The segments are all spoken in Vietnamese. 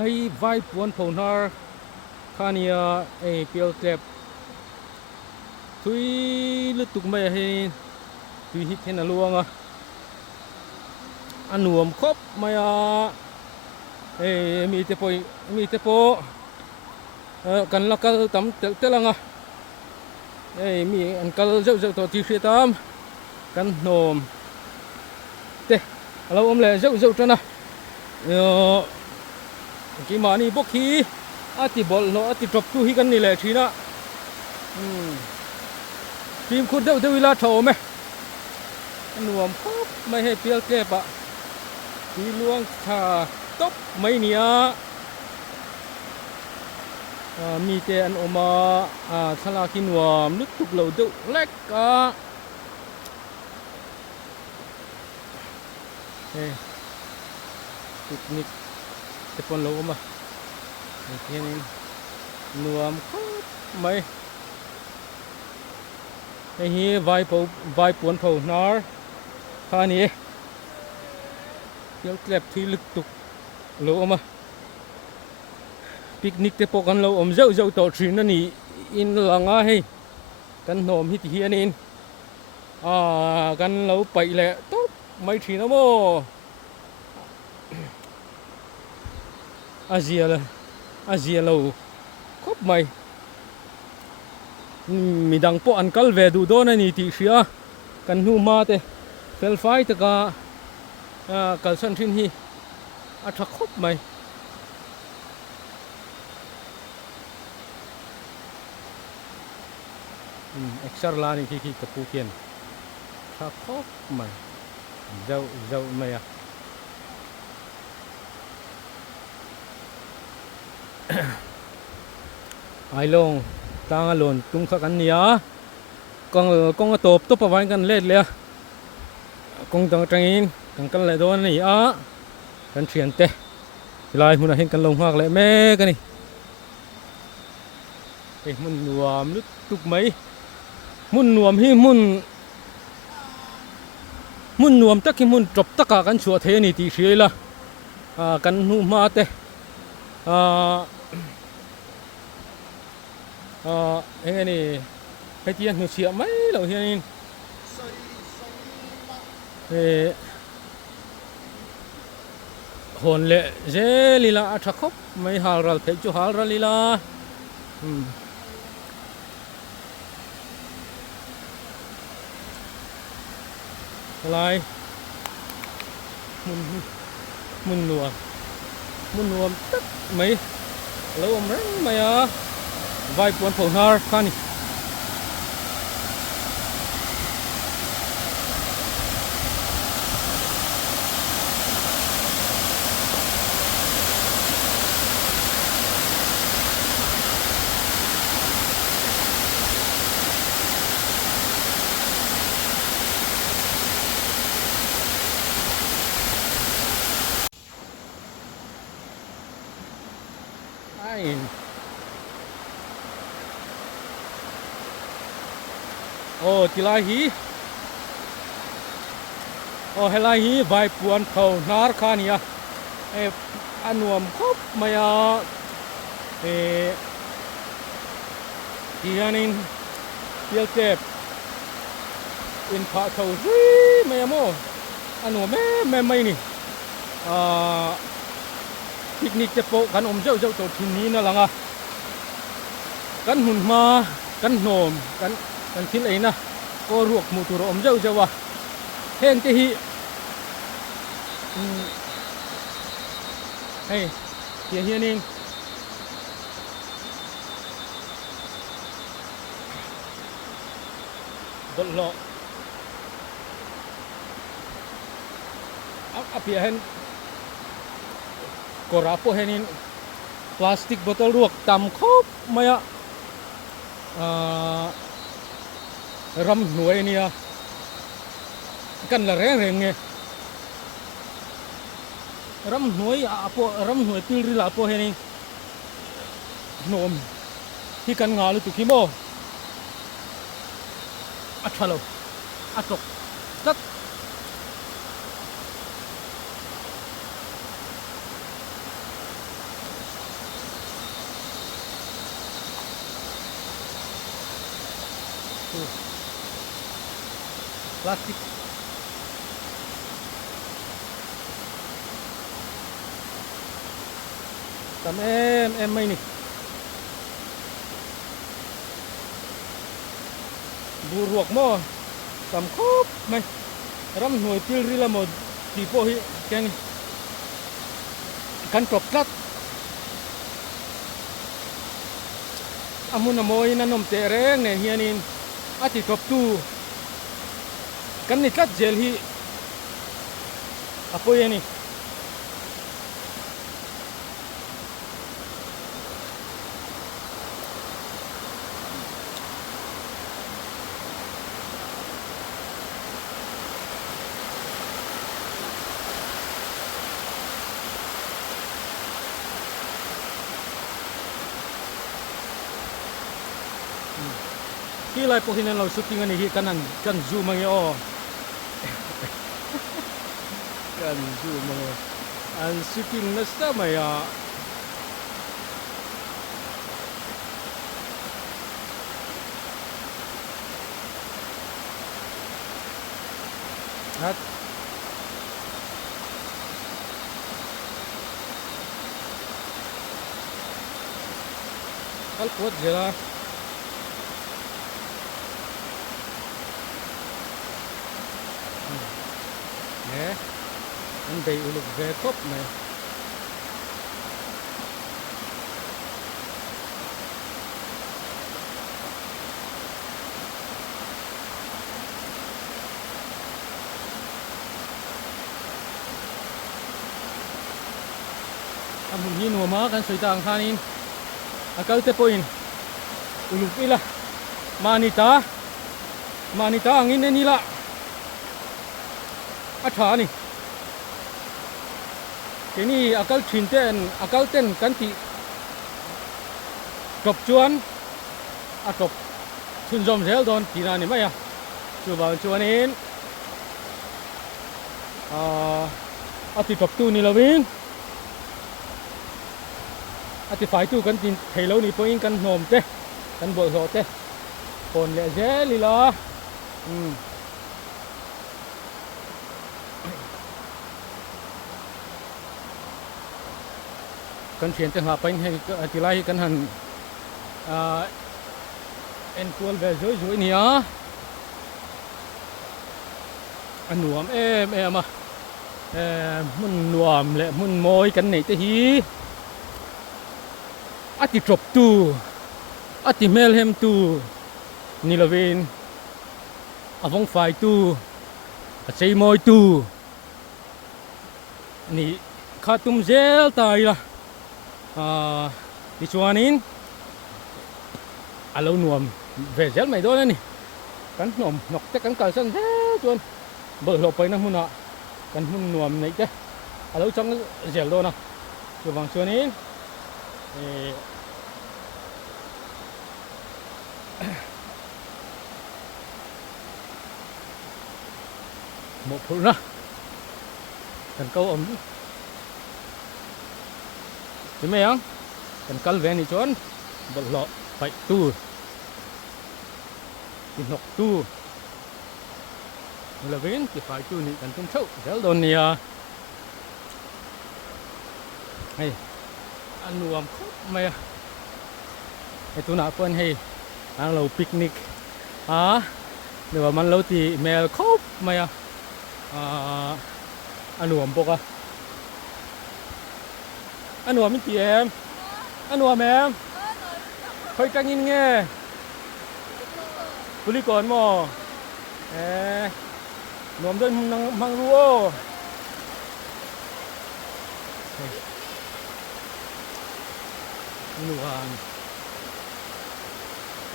ai vai puan phone har khania ai pial klep thui lutuk mai he thui hit hen aluanga anuam khop maya mi te po kan lakal tam tel telanga mi an kal zau zau to ti khri tam kan nom te alo om le zau zau tana yo ki mani bok hi ati bol no ati drop tu hi kan ni le thina team khut deu deu ila tho me nuam khop mai he pial ke pa ti luang tha top mai nia mi te an oma thala ki nuam nut tuk lo deu lek ka picnic te pon lo ma hian nuam khop mai hi vai puan pho nar khani pial klep thi luk tuk lo ma picnic te po kan lo om zau zau to thin ani in langa hei kan nom hi ti hian in kan lo pai le top mai thin mo azia lo khop mai midang po an kal ve du don ani ti hria kan nu ma te fel fai ta ka kal san thin hi a tha khop mai exar la ni ki ka pu kian tha khop mai zau zau mai ai long tang alon tung kha kan nia kong top to pa wain kan let le kong tang tangin kan le don ni kan thian te lai mun hin kan long hak le me kan ni mun nuam lut tuk mai mun nuam hi mun nuam tak ki mun drop taka kan chua the ni ti hriela kan nu ma te anh này cái tiền nó xịa mấy lâu hiền hồn lệ dễ lila thắc khóc mấy hal ra thấy chú hal ra lila lại mun nuông tất mấy lâu ông rắn mày vai puan pho nar khani ai tilai hi helai hi vai puan pho nar khania anuam khop maya hianin pial kep in pha tho ri maya mo anuam me mai ni picnic te po kan om zau zau to thin ni na langa kan hun ma kan nom kan thil ei na ko ruak mu tu ro om zau zawa heng te hi hey tia hianin bol lo apia hen korapo henin plastic botol ruak tam khop maya ram nuôi nia kan la reng nge ram nuôi til ri la po henin nom hi kan nga lu tu ki mo athalo atok tat plastic tầm em mày nè bù ruột mò tầm khốp mày ram nuôi tiêu ri là một tipo hi cái này kan top lat amun amoy na nom tereng ne hianin ati top tu kan ni tat gel hi apo yani khi lại po hinan lo shooting ani hi kanan kan zoom mangi o kan zoom mangi an shooting na sa maya at kalpot jela anh đầy lực về top này anh muốn nhìn mà kan suy tang khanin akal te point uluk ila manita angin ni la atha ni cái này akal thin ten kan ti top chuan a top thun zom zel don tina ni maya chu ba chuan in ati top tu ni lovin ati fai tu kan tin thelo ni point kan nom te kan bol ho te kon le zel li la kan thian te nga pain he tilai kan han en kual ve zoi ni a anuam em a mun nuam le mun moi kan nei te hi ati drop tu ati melhem tu ni lovin avong fai tu a chei moi tu ni khatum zel tai la đi chuanin alo nuam về zel mai do ni kan nuam nok te kan kal san zel chuan bờ lop pai na mun a kan mun nuam nei te alo chang zel do na chu wang chuanin một phụ na kan câu om thế mấy ang kan kal ve ni chon bal lo pai tu ki nok tu la ven ki pai tu ni kan tum thau dal don ni a hay anuam khop mai ai tu na pon hay ang lo picnic nếu mà man lâu thì mèo khóc mày anuam boka anuam chị em anuam em hơi căng in nghe buli còn mò nuam đơn mang ruo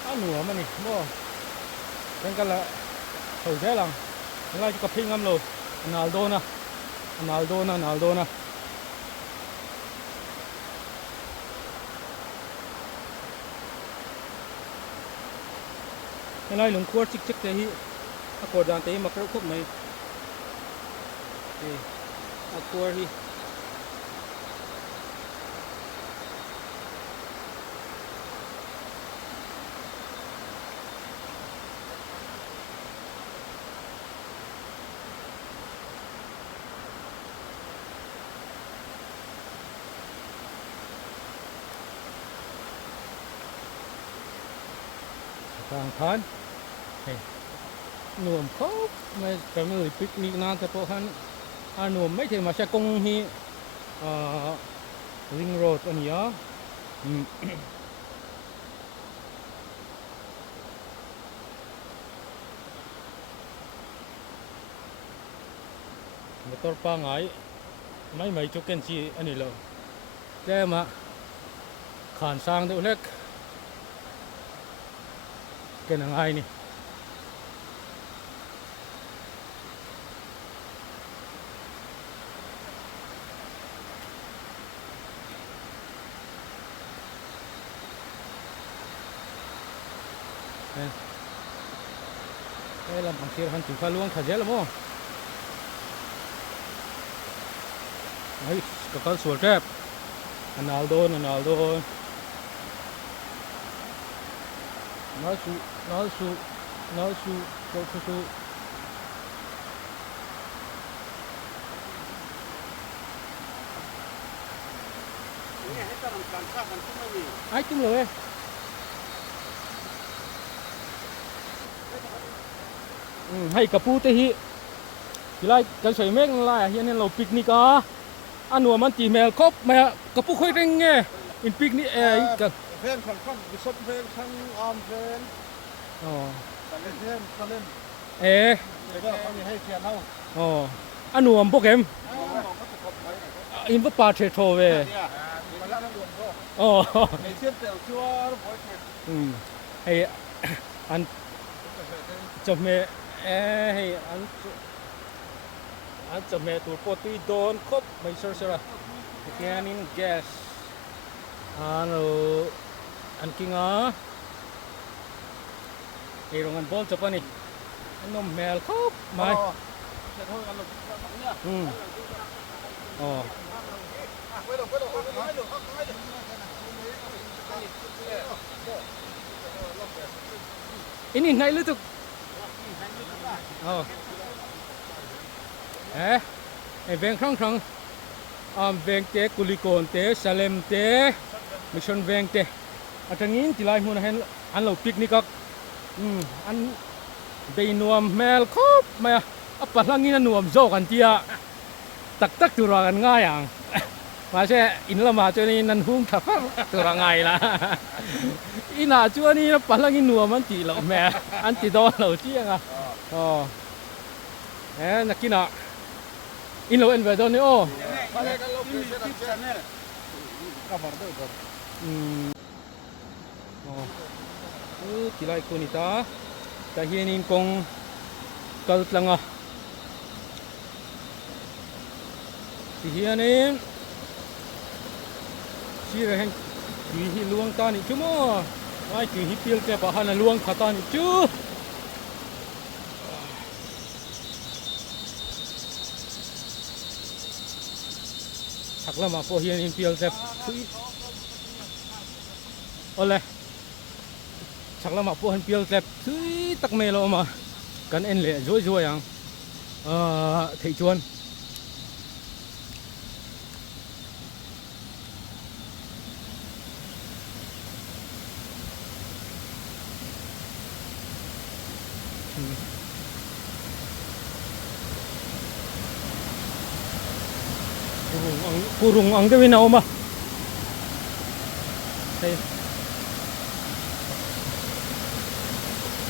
anuam anh mò kan kala thầu thế lang ngay cho ping am lo Ronaldo na cái này lùng cua chích chích thế hi cua đàn thế mà cái khúc này cua hi ทางทานหน่วมเขาไม่แต่ไม่เลยปิกนิกนานแต่พอฮันหน่วมไม่ถึงมาใช้กงฮีริงโรดอันนี้motor pa nga ay may chuken si anilo kaya ma khan sang de ulek kaya ngay ni kaya lang ang sirhan tukaluang kadya mo ay kakal suwaltep Ronaldo Nasu su ai tum rồi hay kapu te hi lai kan soi mek lai hian lo picnic a anua man ti mel khop ma kapu khoi reng nge in picnic kan fen kan bisop fen sang am fen kan lenก็ให้เขียนเฮาanua am bokem in va pa the tho ve มันละรวมก็ ในเส้นเตียวชัวร์บ่อยให้อันจบเมให้อันจบเมตัวปตุยโดนครบไม่ใช่ใช่ไหมแกนินแก๊สอันกิ้งไอโรงงานบอลจบปะนี่นมแมวครบไหมini naik lu tuh veng krong veng te kulikon te salem te mission veng te atangin tilai mun hen an lo picnic ak an bei nuam mel khop ma apa langin nuam zo kan tia tak turang kan ngayang masih inlama tu ni nan hung thafar turang ngai la ina chu ni apa langin nuam an ti lo me an ti do lo chiang nakina in lo en ve don ni tilai ko ni ta hianin kong kalt lang hianin si rehen hi luang ta ni chu mo ai hi pil te pa han luang khata ni chu lama po hian in pil te ole chak lama po han pil te thui tak me lo ma kan en le zoi yang thei chuan kurung ang gawin na oma hey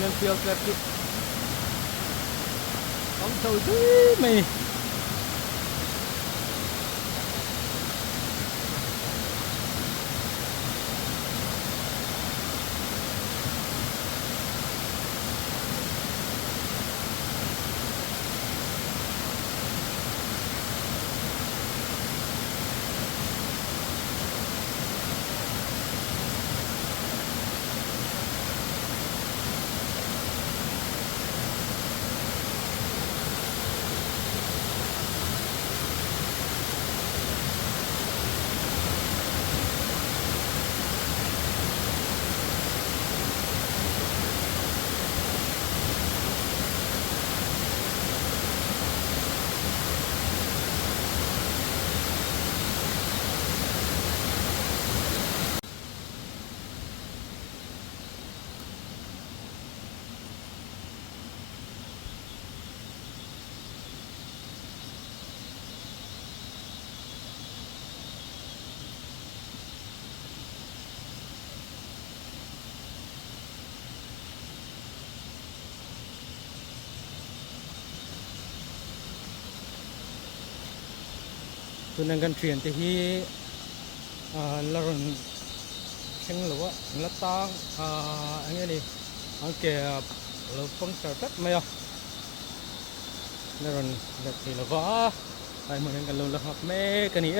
yan field traffic ang saudi may ตัวนั้นกันเทียนที่ละรอนเช่งหรือว่าละตั้งอันนี้นี่อันเกี่ยวเราฟังสักไหมอ่ะละรอนเด็กที่ละว่าไอ้เหมือนกันลงละครับแม่กันนี่